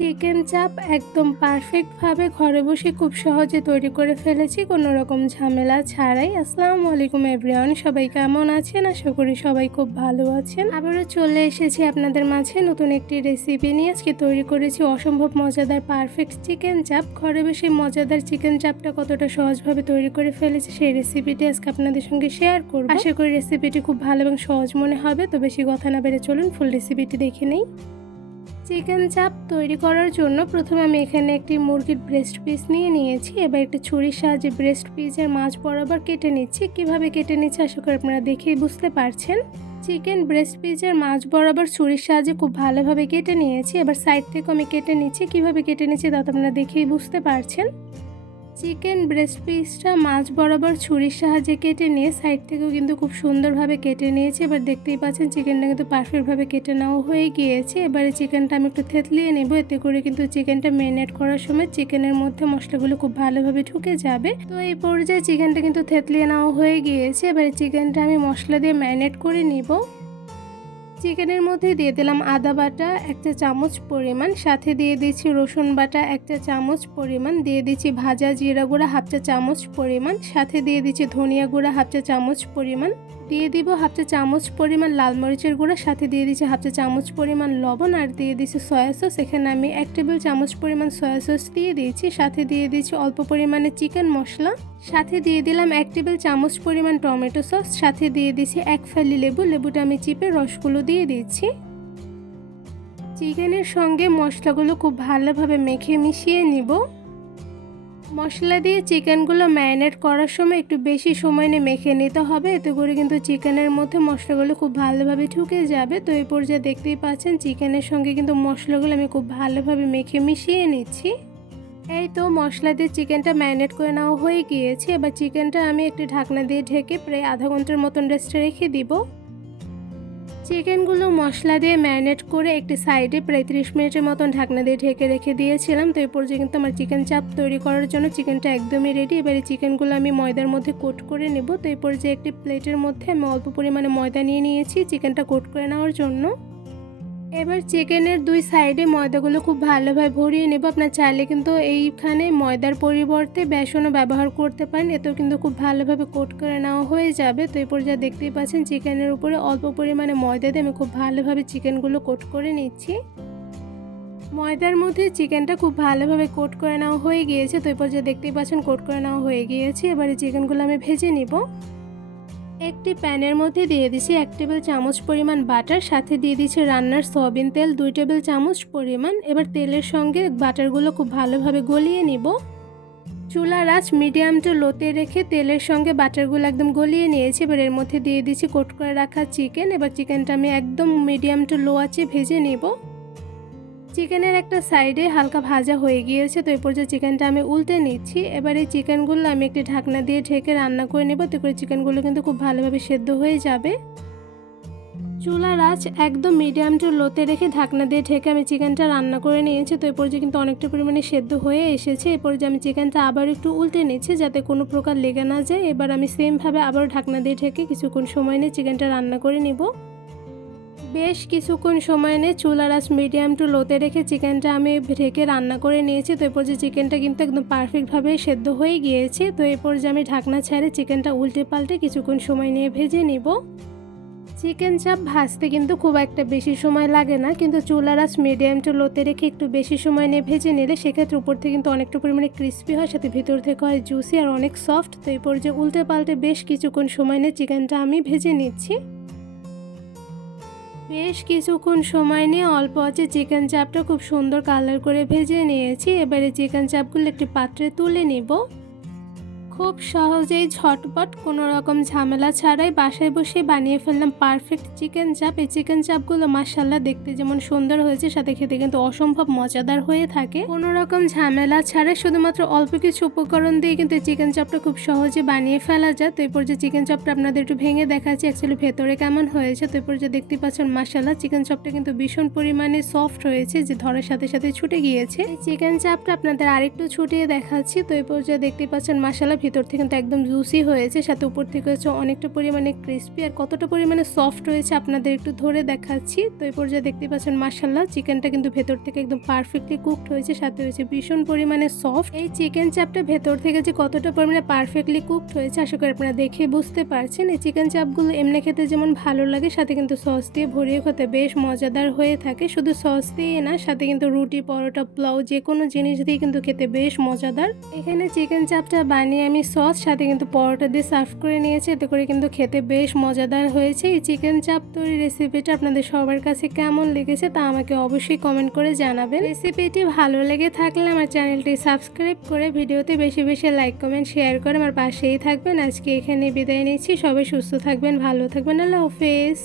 Chicken চাপ একদম পারফেক্টভাবে ঘরে বসে খুব সহজে তৈরি করে ফেলেছি, কোনো রকম ঝামেলা ছাড়াই। আসসালামু আলাইকুম এভরিওয়ান, সবাই কেমন আছেন? আশা করি সবাই খুব ভালো আছেন। আবারও চলে এসেছি আপনাদের মাঝে নতুন একটি রেসিপি নিয়ে। আজকে তৈরি করেছি অসম্ভব মজাদার পারফেক্ট চিকেন চাপ। ঘরে বসে মজাদার চিকেন চাপটা কতটা সহজভাবে তৈরি করে ফেলেছি সেই রেসিপিটি আজকে আপনাদের সঙ্গে শেয়ার করব। আশা করি রেসিপিটি খুব ভালো এবং সহজ মনে হবে। তো বেশি কথা না বেড়ে চলুন ফুল রেসিপিটি দেখে নেই। চিকেন চাপ তৈরি করার জন্য প্রথমে আমি এখানে একটি মুরগির ব্রেস্ট পিস নিয়েছি। এবার একটি ছুরির সাহায্যে ব্রেস্ট পিসের মাঝ বরাবর কেটে নিচ্ছি। কিভাবে কেটে নিচ্ছি আশা করি আপনারা দেখেই বুঝতে পারছেন। চিকেন ব্রেস্ট পিসের মাঝ বরাবর ছুরির সাহায্যে খুব ভালোভাবে কেটে নিয়েছি। এবার সাইড থেকে আমি কেটে নিচ্ছি। কিভাবে কেটে নিচ্ছি তা তো আপনারা দেখেই বুঝতে পারছেন। চিকেন ব্রেস্ট পিসটা মাঝ বরাবর ছুরির সাহায্যে কেটে নিয়ে সাইড থেকেও কিন্তু খুব সুন্দরভাবে কেটে নিয়েছি। এবার দেখতেই পাচ্ছেন চিকেনটা কিন্তু পারফেক্টভাবে কেটে নেওয়া হয়ে গিয়েছে। এবারে চিকেনটা আমি একটু থেতলিয়ে নেব, এতে করে কিন্তু চিকেনটা ম্যারিনেট করার সময় চিকেনের মধ্যে মশলাগুলো খুব ভালোভাবে ঢুকে যাবে। তো এই পর্যায়ে চিকেনটা কিন্তু থেতলিয়ে নেওয়া হয়ে গিয়েছে। এবারে চিকেনটা আমি মশলা দিয়ে ম্যারিনেট করে নিব। চিকেনের মধ্যে দিয়ে দিলাম আদা বাটা 1 চা চামচ পরিমাণ, সাথে দিয়ে দিচ্ছি রসুন বাটা 1 চা চামচ পরিমাণ, দিয়ে দিচ্ছি ভাজা জিরা গুঁড়া 1/2 চা চামচ পরিমাণ, সাথে দিয়ে দিচ্ছি ধনিয়া গুঁড়া 1/2 চা চামচ পরিমাণ, দিয়ে দিব 1/2 চা চামচ পরিমাণ লাল মরিচের গুঁড়া, সাথে দিয়ে দিচ্ছি 1/2 চা চামচ পরিমাণ লবণ, আর দিয়ে দিচ্ছি সয়া সস। এখানে আমি 1 টেবিল চামচ পরিমাণ সয়া সস দিয়ে দিয়েছি। সাথে দিয়ে দিচ্ছি অল্প পরিমাণে চিকেন মশলা, সাথে দিয়ে দিলাম 1 টেবিল চামচ পরিমাণ টমেটো সস, সাথে দিয়ে দিচ্ছি 1 ফালি লেবুটা আমি চিপে রসগুলো দিয়ে দিচ্ছি। চিকেনের সঙ্গে মশলাগুলো খুব ভালোভাবে মেখে মিশিয়ে নিব। মশলা দিয়ে চিকেনগুলো ম্যারিনেট করার সময় একটু বেশি সময় নিয়ে মেখে নিতে হবে, এতে করে কিন্তু চিকেনের মধ্যে মশলাগুলো খুব ভালোভাবে ঢুকে যাবে। তো এই পর্যায়ে দেখতেই পাচ্ছেন চিকেনের সঙ্গে কিন্তু মশলাগুলো আমি খুব ভালোভাবে মেখে মিশিয়ে নিচ্ছি। এই তো মশলা দিয়ে চিকেনটা ম্যারিনেট করে নেওয়া হয়ে গিয়েছে। এবার চিকেনটা আমি একটি ঢাকনা দিয়ে ঢেকে প্রায় আধা ঘন্টার মতন রেস্টে রেখে দিব। চিকেনগুলো মশলা দিয়ে ম্যারিনেট করে একটি সাইডে প্রায় 30 মিনিটের মতন ঢাকনা দিয়ে ঢেকে রেখে দিয়েছিলাম। তো এই পর্যায়ে কিন্তু আমার চিকেন চাপ তৈরি করার জন্য চিকেনটা একদমই রেডি। এবারে চিকেনগুলো আমি ময়দার মধ্যে কোট করে নেব। তো এই পর্যায়ে একটি প্লেটের মধ্যে আমি অল্প পরিমাণে ময়দা নিয়েছি চিকেনটা কোট করে নেওয়ার জন্য। এবার চিকেনের 2 সাইডে ময়দাগুলো খুব ভালোভাবে ভরিয়ে নেব। আপনার চাইলে কিন্তু এইখানে ময়দার পরিবর্তে বেসনও ব্যবহার করতে পারেন, এতেও কিন্তু খুব ভালোভাবে কোট করে নেওয়া হয়ে যাবে। তো এই পর্যায়ে দেখতেই পাচ্ছেন চিকেনের উপরে অল্প পরিমাণে ময়দা দিয়ে আমি খুব ভালোভাবে চিকেনগুলো কোট করে নিচ্ছি। ময়দার মধ্যে চিকেনটা খুব ভালোভাবে কোট করে নেওয়া হয়ে গিয়েছে। তো এই পর্যায়ে দেখতেই পাচ্ছেন কোট করে নেওয়া হয়ে গিয়েছে। এবারে চিকেনগুলো আমি ভেজে নিব। একটি প্যানের মধ্যে দিয়ে দিচ্ছি 1 টেবিল চামচ পরিমাণ বাটার, সাথে দিয়ে দিচ্ছি রান্নার সয়াবিন তেল 2 টেবিল চামচ পরিমাণ। এবার তেলের সঙ্গে বাটারগুলো খুব ভালোভাবে গলিয়ে নিব। চুলার আঁচ মিডিয়াম টু লোতে রেখে তেলের সঙ্গে বাটারগুলো একদম গলিয়ে নিয়েছি। এবার এর মধ্যে দিয়ে দিচ্ছি কোট করে রাখা চিকেন। এবার চিকেনটা আমি একদম মিডিয়াম টু লো আঁচে ভেজে নেব। চিকেনের একটা সাইডে হালকা ভাজা হয়ে গিয়েছে। তো এই পর্যায়ে চিকেনটা আমি উল্টে নিচ্ছি। এবার এই চিকেনগুলো আমি একটি ঢাকনা দিয়ে ঢেকে রান্না করে নেব, তো করে চিকেনগুলো কিন্তু খুব ভালোভাবে সেদ্ধ হয়ে যাবে। চুলার আঁচ একদম মিডিয়াম টু লোতে রেখে ঢাকনা দিয়ে ঢেকে আমি চিকেনটা রান্না করে নিয়েছি। তো এই পর্যায়ে কিন্তু অনেকটা পরিমাণে সেদ্ধ হয়ে এসেছে। এই পর্যায়ে আমি চিকেনটা আবার একটু উল্টে নিচ্ছি যাতে কোনো প্রকার লেগে না যায়। এবার আমি সেমভাবে আবার ঢাকনা দিয়ে ঢেকে কিছুক্ষণ সময় নিয়ে চিকেনটা রান্না করে নেব। বেশ কিছুক্ষণ সময় নিয়ে চুলার আঁচ মিডিয়াম টু লোতে রেখে চিকেনটা আমি ঢেকে রান্না করে নিয়েছি। তো এরপর যে চিকেনটা কিন্তু একদম পারফেক্টভাবে সেদ্ধ হয়ে গিয়েছে। তো এরপর যে আমি ঢাকনা ছেড়ে চিকেনটা উল্টে পাল্টে কিছুক্ষণ সময় নিয়ে ভেজে নিব। চিকেন চাপ ভাজতে কিন্তু খুব একটা বেশি সময় লাগে না, কিন্তু চুলার আঁচ মিডিয়াম টু লোতে রেখে একটু বেশি সময় নিয়ে ভেজে নিলে সেক্ষেত্রে উপর থেকে কিন্তু অনেকটা পরিমাণে ক্রিস্পি হয়, সাথে ভিতর থেকে হয় জুসি আর অনেক সফট। তো এরপর যে উল্টে পাল্টে বেশ কিছুক্ষণ সময় নিয়ে চিকেনটা আমি ভেজে নিচ্ছি। বেশ কিছুক্ষণ সময় নিয়ে অল্প আঁচে চিকেন চাপটা খুব সুন্দর কালার করে ভেজে নিয়েছি। এবারে চিকেন চাপগুলো একটি পাত্রে তুলে নিব। খুব সহজেই ঝটপট কোনো রকম ঝামেলা ছাড়াই বাসায় বসে বানিয়ে ফেললাম পারফেক্ট চিকেন চাপ। এই চিকেন চাপগুলো মাশাআল্লাহ দেখতে যেমন সুন্দর হয়েছে, সাথে খেতে কিন্তু অসম্ভব মজাদার হয়ে থাকে। কোনো রকম ঝামেলা ছাড়াই শুধুমাত্র অল্প কিছু উপকরণ দিয়ে কিন্তু চিকেন চাপটা খুব সহজে বানিয়ে ফেলা যায়। তো এরপর যে চিকেন চাপটা আপনাদের একটু ভেঙে দেখাচ্ছি অ্যাকচুয়ালি ভেতরে কেমন হয়েছে। তো এরপর যে দেখতে পাচ্ছেন মাশাআল্লাহ চিকেন চাপটা কিন্তু ভীষণ পরিমাণে সফট হয়েছে, যে ধরার সাথে সাথে ছুটে গিয়েছে। এই চিকেন চাপটা আপনাদের আরেকটু ছুটিয়ে দেখাচ্ছি। তো এরপর যে দেখতে পাচ্ছেন মাশাআল্লাহ ভিতর থেকে কিন্তু একদম জুসি হয়েছে, সাথে উপর থেকে হচ্ছে অনেকটা পরিমাণে ক্রিস্পি। আর কতটা পরিমাণে সফট হয়েছে আপনাদের একটু ধরে দেখাচ্ছি। তো এই পর্যায়ে দেখতে পাচ্ছেন মাশাআল্লাহ চিকেনটা কিন্তু ভেতর থেকে একদম পারফেক্টলি কুকড হয়েছে, সাথে হয়েছে ভীষণ পরিমাণে সফট। এই চিকেন চাপটা ভেতর থেকে যে কতটা পরিমাণে পারফেক্টলি কুকড হয়েছে আশা করি আপনারা দেখে বুঝতে পারছেন। এই চিকেন চাপগুলো এমনি খেতে যেমন ভালো লাগে, সাথে কিন্তু সস দিয়ে ভরিয়ে খেতে বেশ মজাদার হয়ে থাকে। শুধু সস দিয়ে না, সাথে কিন্তু রুটি, পরোটা, পোলাও যে কোনো জিনিস দিয়ে কিন্তু খেতে বেশ মজাদার। এখানে চিকেন চাপটা বানিয়ে আমি সস সাথে কিন্তু পরোটা দিয়ে সার্ভ করে নিয়েছি, এতে করে কিন্তু খেতে বেশ মজাদার হয়েছে। এই চিকেন চাপ তৈরি রেসিপিটা আপনাদের সবার কাছে কেমন লেগেছে তা আমাকে অবশ্যই কমেন্ট করে জানাবেন। রেসিপিটি ভালো লেগে থাকলে আমার চ্যানেলটি সাবস্ক্রাইব করে ভিডিওতে বেশি বেশি লাইক, কমেন্ট, শেয়ার করে আমার পাশেই থাকবেন। আজকে এখানে বিদায় নিচ্ছি। সবাই সুস্থ থাকবেন, ভালো থাকবেন। আল্লাহ হাফেজ।